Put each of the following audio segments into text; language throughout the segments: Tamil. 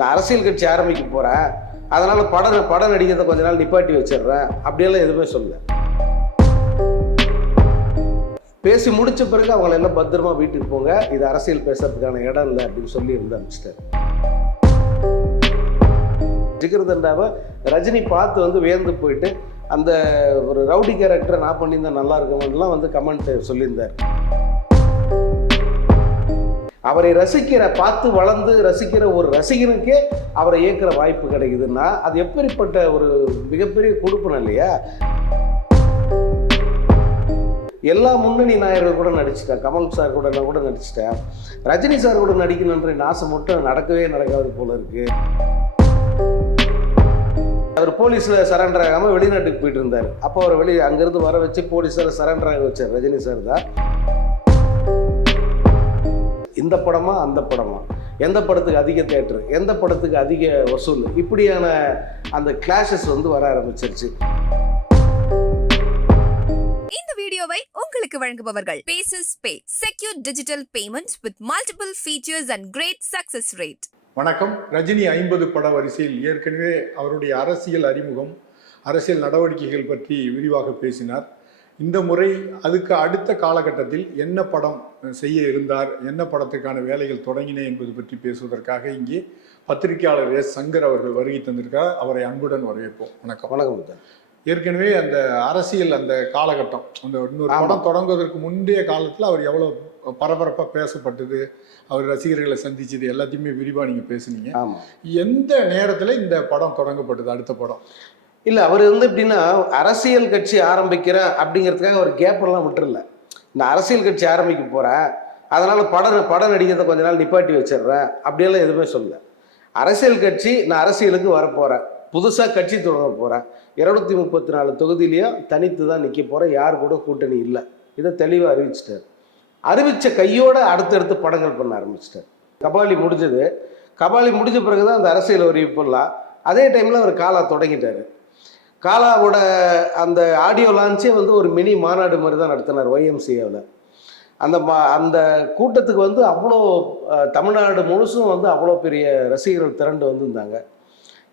நான் அரசியல் கட்சி ஆரம்பிக்க போகிறேன், அதனால் படம் நடிக்கிறத கொஞ்ச நாள் நிப்பாட்டி வச்சிடுறேன் அப்படியெல்லாம் எதுவுமே சொல்லல. பேசி முடித்த பிறகு அவங்கள எல்லாம் பத்திரமா வீட்டுக்கு போங்க, இது அரசியல் பேசுறதுக்கான இடம் இல்லை அப்படின்னு சொல்லி இருந்து அனுப்பிச்சிட்டாரு. ஜிகர்தண்டாவை ரஜினி பார்த்து வந்து வியந்து போயிட்டு அந்த ஒரு ரவுடி கேரக்டரை நான் பண்ணியிருந்தா நல்லா இருக்கும்லாம் வந்து கமெண்ட் சொல்லியிருந்தார். அவரை பார்த்து வளர்ந்து ரசிக்கிற ஒரு ரசிகனுக்கே அவரை இயக்குற வாய்ப்பு கிடைக்குதுன்னா அது எப்படிப்பட்ட ஒரு மிகப்பெரிய கொடுப்பன இல்லையா? எல்லா முன்னணி நாயர்கள் கூட நடிச்சிட்டேன், கமல் சார் கூட நான் கூட நடிச்சிட்டேன், ரஜினி சார் கூட நடிக்கணுன்ற ஆசை மட்டும் நடக்கவே நடக்காது போல இருக்கு. அவர் போலீஸில் சரண்டர் ஆகாமல் வெளிநாட்டுக்கு போயிட்டு இருந்தார். அப்போ அவர் அங்கேருந்து வர வச்சு போலீஸில் சரண்டர் ஆக வச்சார் ரஜினி சார் தான். இந்த படமா அந்த படமா, எந்த படத்துக்கு அதிக தியேட்டர், எந்த படத்துக்கு அதிக வசூல், இப்படியான அந்த கிளாஷஸ் வந்து வர ஆரம்பிச்சிருச்சு. இந்த வீடியோவை உங்களுக்கு வழங்குபவர்கள் பேசஸ் பே, secure digital payments with multiple features and great success rate. வணக்கம். ரஜினி 50 பட வரிசையில் ஏற்கனவே அவருடைய அரசியல் அறிமுகம், அரசியல் நடவடிக்கைகள் பற்றி விரிவாக பேசினார். இந்த முறை அதுக்கு அடுத்த காலகட்டத்தில் என்ன படம் செய்ய இருந்தார், என்ன படத்துக்கான வேலைகள் தொடங்கின என்பது பற்றி பேசுவதற்காக இங்கே பத்திரிகையாளர் எஸ் சங்கர் அவர்கள் வருகை தந்திருக்கார். அவரை அன்புடன் வரவேற்போம். வணக்கம். வணக்கம். ஏற்கனவே அந்த அரசியல் அந்த காலகட்டம், அந்த இன்னொரு படம் தொடங்குவதற்கு முந்தைய காலத்தில் அவர் எவ்வளோ பரபரப்பாக பேசப்பட்டது, அவர் ரசிகர்களை சந்திச்சது எல்லாத்தையுமே விரிவாக நீங்கள் பேசுனீங்க. எந்த நேரத்தில் இந்த படம் தொடங்கப்பட்டது, அடுத்த படம்? இல்லை, அவர் வந்து எப்படின்னா அரசியல் கட்சி ஆரம்பிக்கிறேன் அப்படிங்கிறதுக்காக ஒரு கேப்பெல்லாம் விட்டுறல. நான் அரசியல் கட்சி ஆரம்பிக்க போகிறேன், அதனால் படம் நடிக்கிறத கொஞ்ச நாள் நிப்பாட்டி வச்சிடுறேன் அப்படியெல்லாம் எதுவுமே சொல்லல. அரசியல் கட்சி, நான் அரசியலுக்கு வரப்போகிறேன், புதுசாக கட்சி தொடங்க போகிறேன், 234 தொகுதியிலையும் தனித்து தான் நிற்க போகிறேன், யார் கூட கூட்டணி இல்லை, இதை தெளிவாக அறிவிச்சிட்டார். அறிவித்த கையோட அடுத்தடுத்து படங்கள் பண்ண ஆரம்பிச்சிட்டார். கபாலி முடிஞ்ச பிறகு தான் அந்த அரசியல் அறிவிப்பெல்லாம். அதே டைமில் அவர் காலா தொடங்கிட்டார். காலாவோட அந்த ஆடியோ லான்ச்சே வந்து ஒரு மினி மாநாடு மாதிரி தான் நடத்தினார் YMCAவில். அந்த கூட்டத்துக்கு வந்து அவ்வளோ தமிழ்நாடு முழுசும் வந்து அவ்வளோ பெரிய ரசிகர்கள் திரண்டு வந்திருந்தாங்க.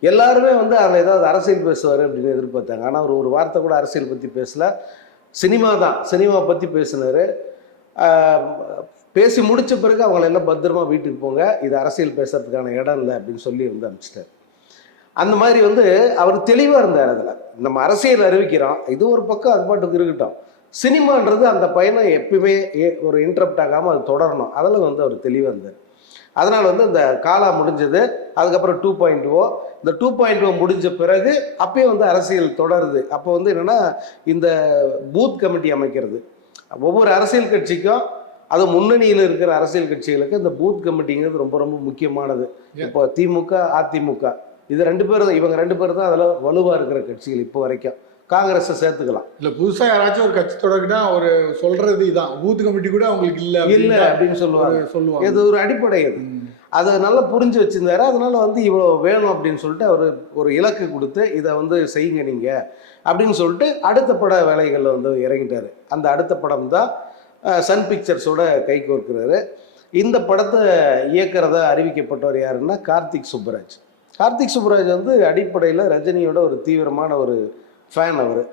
எல்லாருமே வந்து அதில் ஏதாவது அரசியல் பேசுவார் அப்படின்னு எதிர்பார்த்தாங்க. ஆனால் அவர் ஒரு வார்த்தை கூட அரசியல் பற்றி பேசல, சினிமா பற்றி பேசினார். பேசி முடித்த பிறகு அவங்கள எல்லாம் பத்திரமா வீட்டுக்கு போங்க, இது அரசியல் பேசுறதுக்கான இடம் இல்லை அப்படின்னு சொல்லி வந்து அனுப்பிச்சிட்டார். அந்த மாதிரி வந்து அவர் தெளிவாக இருந்தார். அதில் நம்ம அரசியல் அறிவிக்கிறோம், இது ஒரு பக்கம் அது பாட்டுக்கு இருக்கட்டும், சினிமான்றது அந்த பயணம் எப்பயுமே ஒரு இன்டரப்ட் ஆகாமல் அது தொடரணும், அதில் வந்து அவர் தெளிவாக இருந்தார். அதனால் வந்து இந்த காலா முடிஞ்சது, அதுக்கப்புறம் 2.0, இந்த 2.0 முடிஞ்ச பிறகு அப்பயே வந்து அரசியல் தொடருது. அப்போ வந்து என்னென்னா இந்த பூத் கமிட்டி அமைக்கிறது, ஒவ்வொரு அரசியல் கட்சிக்கும், அது முன்னணியில் இருக்கிற அரசியல் கட்சிகளுக்கு இந்த பூத் கமிட்டிங்கிறது ரொம்ப ரொம்ப முக்கியமானது. இப்போ திமுக அதிமுக இது இவங்க ரெண்டு பேர் தான் அதில் வலுவாக இருக்கிற கட்சிகள் இப்போ வரைக்கும். காங்கிரஸை சேர்த்துக்கலாம். இல்லை, புதுசாக யாராச்சும் ஒரு கட்சி தொடங்கினா அவர் சொல்றது இதான், பூத் கமிட்டி கூட அவங்களுக்கு இல்லை அப்படின்னு சொல்லுவாங்க. இது ஒரு அடிப்படை, அதை நல்லா புரிஞ்சு வச்சிருந்தாரு. அதனால வந்து இவ்வளோ வேணும் அப்படின்னு சொல்லிட்டு அவர் ஒரு இலக்கு கொடுத்து இதை வந்து செய்யுங்க நீங்கள் அப்படின்னு சொல்லிட்டு அடுத்த பட வேலைகளில் வந்து இறங்கிட்டார். அந்த அடுத்த படம் தான் சன் பிக்சர்ஸோட கை கோர்க்கிறாரு. இந்த படத்தை இயக்கிறதா அறிவிக்கப்பட்டவர் யாருன்னா கார்த்திக் சுப்புராஜ் வந்து அடிப்படையில் ரஜினியோட ஒரு தீவிரமான ஒரு ஃபேன். அவர்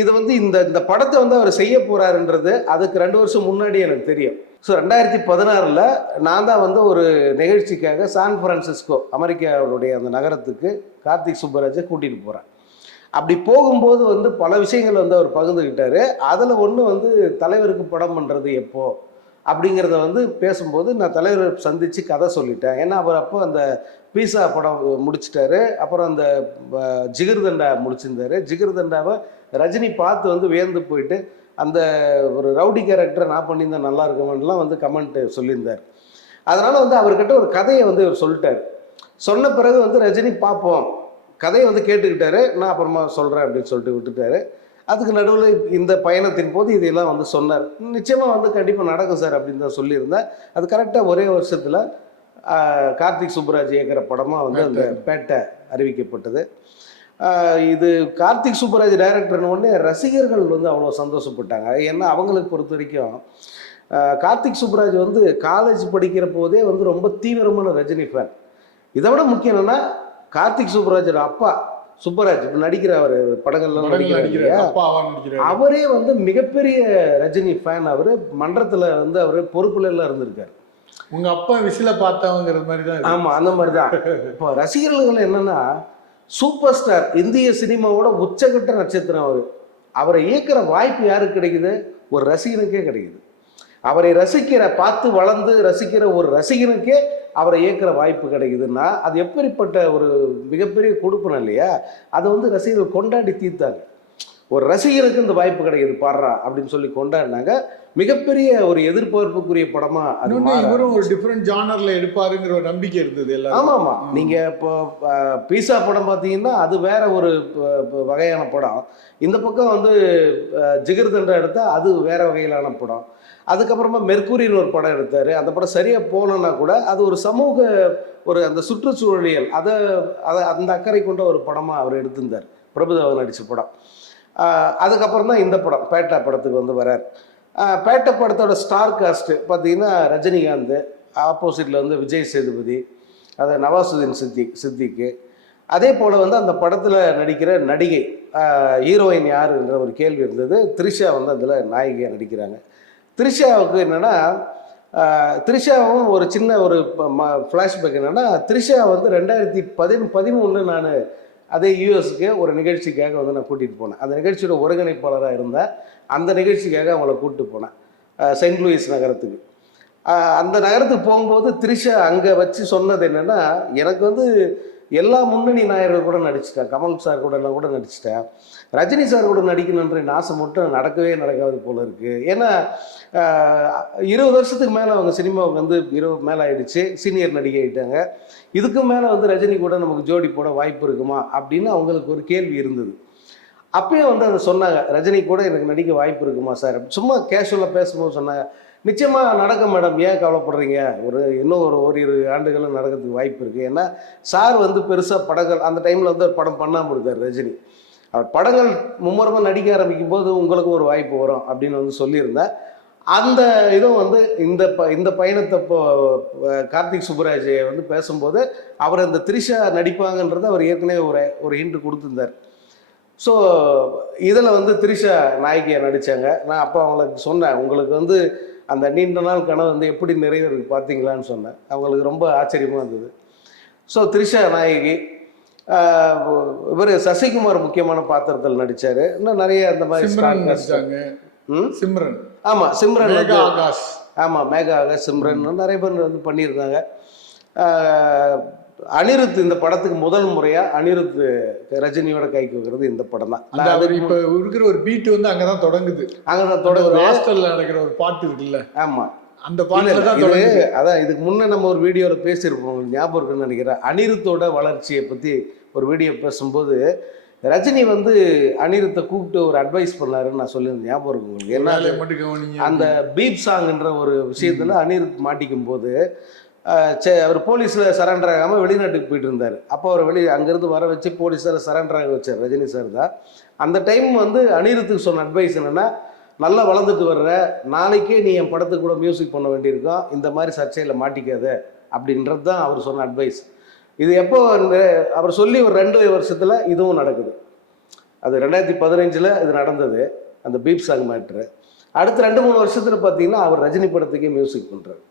இது வந்து இந்த படத்தை வந்து அவர் செய்ய போகிறாருன்றது அதுக்கு 2 வருஷம் முன்னாடி எனக்கு தெரியும். ஸோ 2016 நான் தான் வந்து ஒரு நிகழ்ச்சிக்காக சான் பிரான்சிஸ்கோ அமெரிக்காவுடைய அந்த நகரத்துக்கு கார்த்திக் சுப்புராஜை கூட்டிகிட்டு போகிறேன். அப்படி போகும்போது வந்து பல விஷயங்கள் வந்து அவர் பகிர்ந்துக்கிட்டார். அதில் ஒன்று வந்து தலைவருக்கு படம் பண்ணுறது எப்போ அப்படிங்கிறத வந்து பேசும்போது நான் தலைவரை சந்தித்து கதை சொல்லிட்டேன். ஏன்னா அவர் அப்போ அந்த பீஸா படம் முடிச்சிட்டாரு, அப்புறம் அந்த ஜிகர்தண்டா முடிச்சிருந்தார். ஜிகர்தண்டாவை ரஜினி பார்த்து வந்து வியந்து போயிட்டு அந்த ஒரு ரவுடி கேரக்டரை நான் பண்ணியிருந்தா நல்லா இருக்குமெல்லாம் வந்து கமெண்ட் சொல்லியிருந்தார். அதனால் வந்து அவர்கிட்ட ஒரு கதையை வந்து இவர் சொல்லிட்டார். சொன்ன பிறகு வந்து ரஜினி பார்ப்போம் கதையை வந்து கேட்டுக்கிட்டாரு, நான் அப்புறமா சொல்கிறேன் அப்படின்னு சொல்லிட்டு விட்டுட்டாரு. அதுக்கு நடுவில் இந்த பயணத்தின் போது இதெல்லாம் வந்து சொன்னார். நிச்சயமாக வந்து கண்டிப்பாக நடக்கும் சார் அப்படின்னு தான் சொல்லியிருந்தேன். அது கரெக்டாக ஒரே வருஷத்தில் கார்த்திக் சுப்புராஜ் இயக்கிற படமாக வந்து அந்த பேட்டை அறிவிக்கப்பட்டது. இது கார்த்திக் சுப்புராஜ் டைரக்டர்னு உடனே ரசிகர்கள் வந்து அவ்வளோ சந்தோஷப்பட்டாங்க. ஏன்னா அவங்களுக்கு பொறுத்த வரைக்கும் கார்த்திக் சுப்புராஜ் வந்து காலேஜ் படிக்கிற போதே வந்து ரொம்ப தீவிரமான ரஜினி ஃபேன். இதை விட முக்கியம் என்னன்னா, கார்த்திக் சுப்புராஜோட அப்பா சுப்பராஜ் இப்ப நடிக்கிற அவர் படங்கள்லாம் நடிக்கிறார். அவரே வந்து மிகப்பெரிய ரஜினி ஃபேன். அவரு மன்றத்துல வந்து அவரு பொறுப்புல எல்லாம் இருந்திருக்காரு. உங்க அப்பா விசில பார்த்தவங்கிறது மாதிரி தான். ஆமா, அந்த மாதிரிதான். இப்போ ரசிகர்கள் என்னன்னா, சூப்பர் ஸ்டார், இந்திய சினிமாவோட உச்சகட்ட நட்சத்திரம் அவரு. அவரை இயக்குற வாய்ப்பு யாருக்கு கிடைக்குது? ஒரு ரசிகனுக்கே கிடைக்குது. அவரை பார்த்து வளர்ந்து ரசிக்கிற ஒரு ரசிகனுக்கே அவரை இயக்குற வாய்ப்பு கிடைக்குதுன்னா அது எப்படிப்பட்ட ஒரு மிகப்பெரிய கொடுப்பன இல்லையா? அதை வந்து ரசிகர்கள் கொண்டாடி தீர்த்தாங்க. ஒரு ரசிகருக்கு இந்த வாய்ப்பு கிடைக்குது பாடுறா அப்படின்னு சொல்லி கொண்டாடினாங்க. மிகப்பெரிய ஒரு எதிர்பார்ப்புக்குரிய படமா அது. இவரும் ஒரு டிஃப்ரெண்ட் ஜானர்ல எடுப்பாருங்கிற ஒரு நம்பிக்கை இருந்தது எல்லாம். ஆமா. நீங்க இப்போ பீஸா படம் பார்த்தீங்கன்னா அது வேற ஒரு வகையான படம். இந்த பக்கம் வந்து ஜிகர்தண்டா எடுத்தா அது வேற வகையிலான படம். அதுக்கப்புறமா மெர்க்குரின்னு ஒரு படம் எடுத்தார். அந்த படம் சரியாக போகலன்னா கூட அது ஒரு சமூக ஒரு அந்த சுற்றுச்சூழலியல் அதை அந்த அக்கறை கொண்ட ஒரு படமாக அவர் எடுத்திருந்தார். பிரபுதேவா நடித்த படம். அதுக்கப்புறம் தான் இந்த படம் பேட்டா படத்துக்கு வந்து வரார். பேட்டா படத்தோட ஸ்டார் காஸ்ட்டு பார்த்தீங்கன்னா ரஜினிகாந்த், ஆப்போசிட்டில் வந்து விஜய் சேதுபதி, அதை நவாசுதீன் சித்திக்கு. அதே போல் வந்து அந்த படத்தில் நடிக்கிற நடிகை ஹீரோயின் யாருன்ற ஒரு கேள்வி இருந்தது. த்ரிஷா வந்து அதில் நாயகியாக நடிக்கிறாங்க. த்ரிஷாவுக்கு என்னென்னா, த்ரிஷாவும் ஒரு சின்ன ஒரு ஃப்ளாஷ்பேக் என்னென்னா, த்ரிஷா வந்து 2013 நான் அதே யூஎஸ்க்கு ஒரு நிகழ்ச்சிக்காக வந்து நான் கூட்டிகிட்டு போனேன். அந்த நிகழ்ச்சியோட ஒருங்கிணைப்பாளராக இருந்தேன். அந்த நிகழ்ச்சிக்காக அவங்கள கூப்பிட்டு போனேன் செயின்ட் லூயிஸ் நகரத்துக்கு. அந்த நகரத்துக்கு போகும்போது த்ரிஷா அங்கே வச்சு சொன்னது என்னென்னா, எனக்கு வந்து எல்லா முன்னணி நாயர்கள் கூட நடிச்சிட்டேன், கமல் சார் கூட எல்லாம் கூட நடிச்சிட்டேன், ரஜினி சார் கூட நடிக்கணுன்ற ஆசை மட்டும் நடக்காது போல இருக்குது. ஏன்னா 20 வருஷத்துக்கு மேலே அவங்க சினிமாவுக்கு வந்து 20 மேலே ஆகிடுச்சு, சீனியர் நடிகை ஆகிட்டாங்க. இதுக்கு மேலே வந்து ரஜினி கூட நமக்கு ஜோடி போட வாய்ப்பு இருக்குமா அப்படின்னு அவங்களுக்கு ஒரு கேள்வி இருந்தது. அப்பயும் வந்து அதை சொன்னாங்க, ரஜினி கூட எனக்கு நடிக்க வாய்ப்பு இருக்குமா சார்? சும்மா கேஷுவலாக பேசும்போது சொன்னாங்க, நிச்சயமாக நடக்கும் மேடம், ஏன் கவலைப்படுறீங்க, இன்னும் ஒரு 1-2 ஆண்டுகளும் நடக்கிறதுக்கு வாய்ப்பு இருக்குது. ஏன்னா சார் வந்து பெருசாக படங்கள் அந்த டைமில் வந்து ஒரு படம் பண்ணாமல் இருந்தார் ரஜினி. அவர் படங்கள் மும்முரமாக நடிக்க ஆரம்பிக்கும் போது உங்களுக்கு ஒரு வாய்ப்பு வரும் அப்படின்னு வந்து சொல்லியிருந்தேன். அந்த இதுவும் வந்து இந்த பயணத்தை இப்போ கார்த்திக் சுப்புராஜ் வந்து பேசும்போது அவர் அந்த த்ரிஷா நடிப்பாங்கன்றதை அவர் ஏற்கனவே ஒரு ஹிண்ட் கொடுத்துருந்தார். ஸோ இதில் வந்து த்ரிஷா நாயகியாக நடித்தாங்க. நான் அப்போ அவங்களுக்கு சொன்னேன், உங்களுக்கு வந்து அந்த நீண்ட நாள் கனவு வந்து எப்படி நிறைவேறது பார்த்தீங்களான்னு சொன்னேன். அவங்களுக்கு ரொம்ப ஆச்சரியமாக இருந்தது. ஸோ த்ரிஷா நாயகி. இவர் சசிகுமார் முக்கியமான பாத்திரத்தில் நடித்தார். இன்னும் நிறைய அந்த மாதிரி சிம்ரன். ஆமாம், சிம்ரன், ஆமாம், மேகா ஆகாஷ், சிம்ரன் நிறைய பேர் வந்து பண்ணியிருந்தாங்க. அனிருத் இந்த படத்துக்கு முதல் முறையாக அனிருத் ரஜினியோட கைக்கு வைக்கிறது இந்த படம் தான். இப்போ இருக்கிற ஒரு பீட் வந்து அங்கே தான் தொடங்குது. ஹாஸ்டல்ல நடக்கிற ஒரு பாட்டு இருக்குல்ல, ஆமாம், அந்த பாட்டு அதான் இதுக்கு முன்னே நம்ம ஒரு வீடியோவில் பேசியிருப்போம், உங்களுக்கு ஞாபகம் இருக்குன்னு நினைக்கிறேன். அனிருத்தோட வளர்ச்சியை பற்றி ஒரு வீடியோ பேசும்போது ரஜினி வந்து அனிருத்தை கூப்பிட்டு ஒரு அட்வைஸ் பண்ணாருன்னு நான் சொல்லியிருந்தேன், ஞாபகம் இருக்கு உங்களுக்கு? ஏன்னா அந்த பீப் சாங்ன்ற ஒரு விஷயத்தில் அனிருத் மாட்டிக்கும் போது அவர் போலீஸில் சரண்டர் ஆகாமல் வெளிநாட்டுக்கு போயிட்டு இருந்தார். அப்போ அவர் அங்கேருந்து வர வச்சு போலீஸார் சரண்டர் ஆக வச்சார் ரஜினி சார் தான். அந்த டைம் வந்து அனிருத்துக்கு சொன்ன அட்வைஸ் என்னென்னா, நல்லா வளர்ந்துட்டு வர்ற, நாளைக்கே நீ என் படத்துக்கு கூட மியூசிக் பண்ண வேண்டியிருக்கோம், இந்த மாதிரி சர்ச்சையில் மாட்டிக்காத அப்படின்றது தான் அவர் சொன்ன அட்வைஸ். இது எப்போ அவர் சொல்லி ஒரு 2 வருஷத்தில் இதுவும் நடக்குது. அது 2015 இது நடந்தது, அந்த பீப் சாங் மேட்ரு. அடுத்த 2-3 வருஷத்தில் பார்த்தீங்கன்னா அவர் ரஜினி படத்துக்கே மியூசிக் பண்ணுறாரு.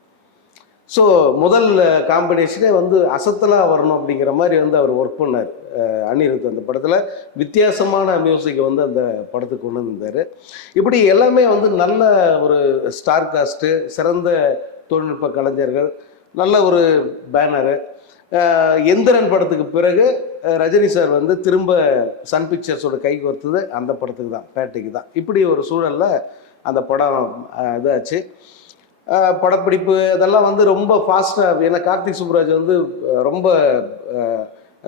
ஸோ முதல் காம்பினேஷனே வந்து அசத்தலாக வரணும் அப்படிங்கிற மாதிரி வந்து அவர் ஒர்க் பண்ணார் அனிருத். அந்த படத்தில் வித்தியாசமான மியூசிக்கை வந்து அந்த படத்துக்கு கொண்டு வந்தார். இப்படி எல்லாமே வந்து நல்ல ஒரு ஸ்டார் காஸ்ட்டு, சிறந்த தொழில்நுட்ப கலைஞர்கள், நல்ல ஒரு பேனரு. எந்திரன் படத்துக்கு பிறகு ரஜினி சார் வந்து திரும்ப சன் பிக்சர்ஸோட கைக்கு வர்த்தது அந்த படத்துக்கு தான், பேட்டைக்கு தான். இப்படி ஒரு சூழலில் அந்த படம் இதாச்சு. படப்பிடிப்பு இதெல்லாம் வந்து ரொம்ப ஃபாஸ்ட்டாக, ஏன்னா கார்த்திக் சுப்புராஜ் வந்து ரொம்ப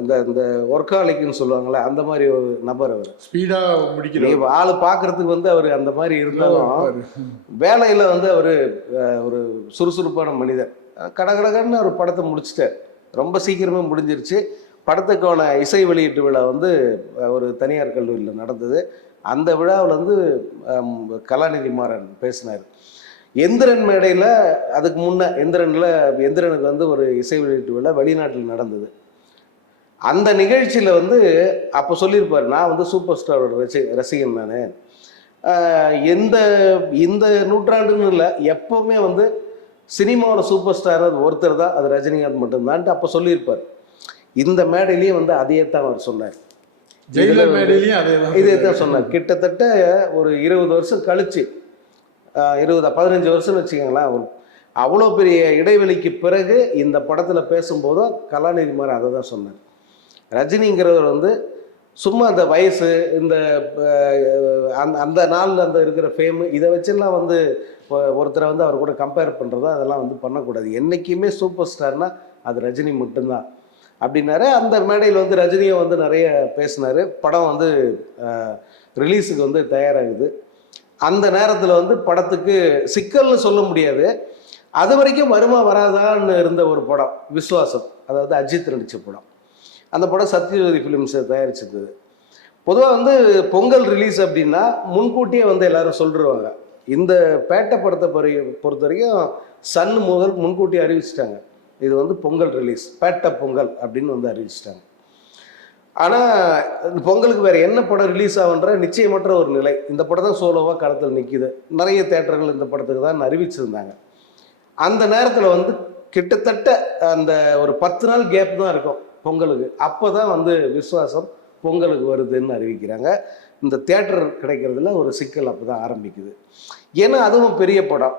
இந்த ஒர்க்காலிக்குன்னு சொல்லுவாங்களே அந்த மாதிரி ஒரு நபர். அவர் ஸ்பீடாக முடிக்கிற ஆள் பார்க்குறதுக்கு வந்து அவர் அந்த மாதிரி இருந்தாலும் வேலையில் வந்து அவர் ஒரு சுறுசுறுப்பான மனிதர். கடகடகன்னு ஒரு படத்தை முடிச்சிட்டார், ரொம்ப சீக்கிரமே முடிஞ்சிருச்சு. படத்துக்கான இசை வெளியீட்டு விழா வந்து ஒரு தனியார் கல்லூரியில் நடந்தது. அந்த விழாவில் வந்து கலாநிதி மாறன் பேசினார். எந்திரன் மேடையில் அதுக்கு முன்னே எந்திரனுக்கு வந்து ஒரு இசை வெளியீட்டு விழா வெளிநாட்டில் நடந்தது. அந்த நிகழ்ச்சியில் வந்து அப்போ சொல்லியிருப்பார், நான் வந்து சூப்பர் ஸ்டாரோட ரசிகன் நான், இந்த நூற்றாண்டுன்னு இல்லை, எப்போவுமே வந்து சினிமாவோட சூப்பர் ஸ்டார் அது ஒருத்தர் தான், அது ரஜினிகாந்த் மட்டும்தான்ட்டு அப்போ சொல்லியிருப்பார். இந்த மேடையிலேயே வந்து அதையே தான் அவர் சொன்னார். ஜெயிலர் மேடையிலையும் இதே தான் சொன்னார். கிட்டத்தட்ட ஒரு 20 வருஷம் கழிச்சு, 15 வருஷம்னு வச்சுக்கோங்களேன், அவ்வளோ பெரிய இடைவெளிக்கு பிறகு இந்த படத்தில் பேசும்போதும் கலாநிதி மாதிரி அதை தான் சொன்னார். ரஜினிங்கிறவர் வந்து சும்மா அந்த வயசு, இந்த அந்த நாளில் அந்த இருக்கிற ஃபேமு, இதை வச்செல்லாம் வந்து ஒருத்தரை வந்து அவர் கூட கம்பேர் பண்ணுறதோ அதெல்லாம் வந்து பண்ணக்கூடாது. என்றைக்குமே சூப்பர் ஸ்டார்னால் அது ரஜினி மட்டும்தான் அப்படின்னாரு. அந்த மேடையில் வந்து ரஜினியை வந்து நிறைய பேசினார். படம் வந்து ரிலீஸுக்கு வந்து தயாராகுது. அந்த நேரத்தில் வந்து படத்துக்கு சிக்கல்னு சொல்ல முடியாது, அது வரைக்கும் வருமா வராதான்னு இருந்த ஒரு படம் விஸ்வாசம், அதாவது அஜித் நடித்த படம். அந்த படம் சத்யஜோதி ஃபிலிம்ஸை தயாரிச்சது. பொதுவாக வந்து பொங்கல் ரிலீஸ் அப்படின்னா முன்கூட்டியே வந்து எல்லாரும் சொல்லிடுவாங்க. இந்த பேட்டை படத்தை பொறுத்த வரைக்கும் சன் முதல் முன்கூட்டியே அறிவிச்சிட்டாங்க, இது வந்து பொங்கல் ரிலீஸ், பேட்டை பொங்கல் அப்படின்னு வந்து அறிவிச்சிட்டாங்க. ஆனால் பொங்கலுக்கு வேறு என்ன படம் ரிலீஸ் ஆகுன்ற நிச்சயமற்ற ஒரு நிலை. இந்த படம் தான் சோலோவாக களத்தில் நிற்கிது. நிறைய தேட்டர்கள் இந்த படத்துக்கு தான் அறிவிச்சிருந்தாங்க. அந்த நேரத்தில் வந்து கிட்டத்தட்ட அந்த ஒரு 10 நாள் கேப் தான் இருக்கும் பொங்கலுக்கு. அப்போ தான் வந்து விஸ்வாசம் பொங்கலுக்கு வருதுன்னு அறிவிக்கிறாங்க. இந்த தேட்டர் கிடைக்கிறதுல ஒரு சிக்கல் அப்போ தான் ஆரம்பிக்குது. ஏன்னா அதுவும் பெரிய படம்,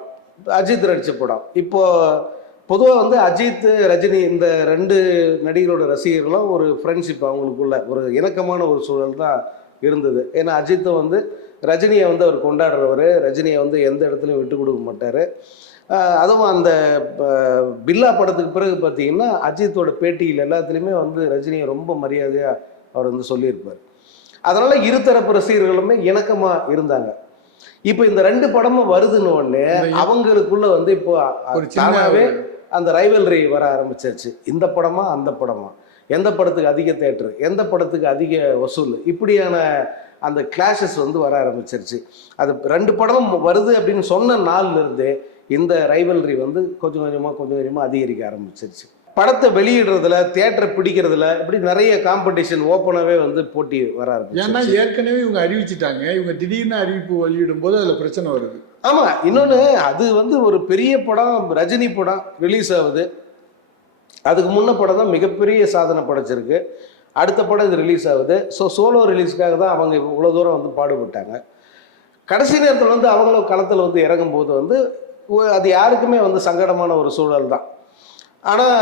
அஜித் நடித்த படம். இப்போது பொதுவாக வந்து அஜித் ரஜினி இந்த 2 நடிகரோட ரசிகர்களும் ஒரு ஃப்ரெண்ட்ஷிப், அவங்களுக்குள்ள ஒரு இணக்கமான ஒரு சூழல் தான் இருந்தது. ஏன்னா அஜித்தும் வந்து ரஜினியை வந்து அவர் கொண்டாடுறவர், ரஜினியை வந்து எந்த இடத்துலையும் விட்டு கொடுக்க மாட்டார். அதுவும் அந்த பில்லா படத்துக்கு பிறகு பார்த்தீங்கன்னா அஜித்தோட பேட்டியில் எல்லாத்துலேயுமே வந்து ரஜினியை ரொம்ப மரியாதையாக அவர் வந்து சொல்லியிருப்பார். அதனால் இருதரப்பு ரசிகர்களுமே இணக்கமாக இருந்தாங்க. இப்போ இந்த 2 படமும் வருதுன்னு ஒன்று அவங்களுக்குள்ள வந்து இப்போ தானாகவே அந்த ரைவல்ரி வர ஆரம்பிச்சிருச்சு. இந்த படமா அந்த படமா, எந்த படத்துக்கு அதிக தேட்டரு, எந்த படத்துக்கு அதிக வசூல், இப்படியான அந்த கிளாஷஸ் வந்து வர ஆரம்பிச்சிருச்சு. அது 2 படமும் வருது அப்படின்னு சொன்ன நாள்லேருந்து இந்த ரைவல்ரி வந்து கொஞ்சம் கொஞ்சமாக அதிகரிக்க ஆரம்பிச்சிருச்சு. படத்தை வெளியிடுறதுல, தியேட்டரை பிடிக்கிறதுல இப்படி நிறைய காம்படிஷன் ஓப்பனாகவே வந்து போட்டி வர ஆரம்பிச்சு. ஏன்னா ஏற்கனவே இவங்க அறிவிச்சிட்டாங்க, இவங்க திடீர்னு அறிவிப்பு வெளியிடும் போது அதில் பிரச்சனை வருது. ஆமாம், இன்னொன்று அது வந்து ஒரு பெரிய படம், ரஜினி படம் ரிலீஸ் ஆகுது. அதுக்கு முன்ன படம் தான் மிகப்பெரிய சாதனை படைச்சிருக்கு. அடுத்த படம் இது ரிலீஸ் ஆகுது. ஸோ சோலோ ரிலீஸ்க்காக தான் அவங்க இவ்வளோ தூரம் வந்து பாடுபட்டாங்க. கடைசி நேரத்தில் வந்து அவங்களும் களத்தில் வந்து இறங்கும்போது வந்து அது யாருக்குமே வந்து சங்கடமான ஒரு சூழல் தான். ஆனால்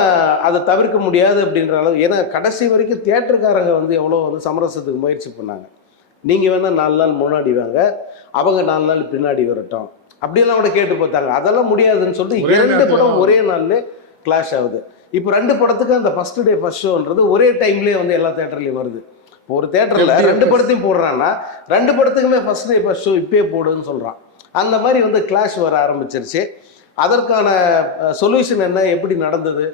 அதை தவிர்க்க முடியாது அப்படின்ற அளவு. ஏன்னா கடைசி வரைக்கும் தியேட்டருக்காரங்க வந்து எவ்வளோ வந்து சமரசத்துக்கு முயற்சி பண்ணாங்க. நீங்கள் வேணால் 4 நாள் முன்னாடி வாங்க, அவங்க 4 நாள் பின்னாடி வரட்டும் அப்படியெல்லாம் கூட கேட்டு பார்த்தாங்க. அதெல்லாம் முடியாதுன்னு சொல்லிட்டு 2 படம் ஒரே நாள்லேயே கிளாஷ் ஆகுது. இப்போ 2 படத்துக்கு அந்த ஃபர்ஸ்ட் டே ஃபர்ஸ்ட் ஷோன்றது ஒரே டைம்லேயே வந்து எல்லா தேட்டர்லேயும் வருது. இப்போ ஒரு தேட்டரில் 2 படத்தையும் போடுறான்னா 2 படத்துக்குமே ஃபர்ஸ்ட் டே ஃபர்ஸ்ட் ஷோ இப்பயே போடுன்னு சொல்கிறான். அந்த மாதிரி வந்து கிளாஷ் வர ஆரம்பிச்சிருச்சு. அதற்கான சொல்யூஷன் என்ன, எப்படி நடந்தது,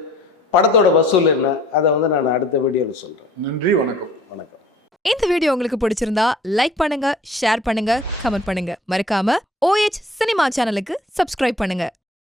படத்தோட வசூல் என்ன, அதை வந்து நான் அடுத்த வீடியோவில் சொல்கிறேன். நன்றி, வணக்கம். வணக்கம். இந்த வீடியோ உங்களுக்கு பிடிச்சிருந்தா லைக் பண்ணுங்க, ஷேர் பண்ணுங்க, கமெண்ட் பண்ணுங்க. மறக்காம OH சினிமா சேனலுக்கு சப்ஸ்கிரைப் பண்ணுங்க.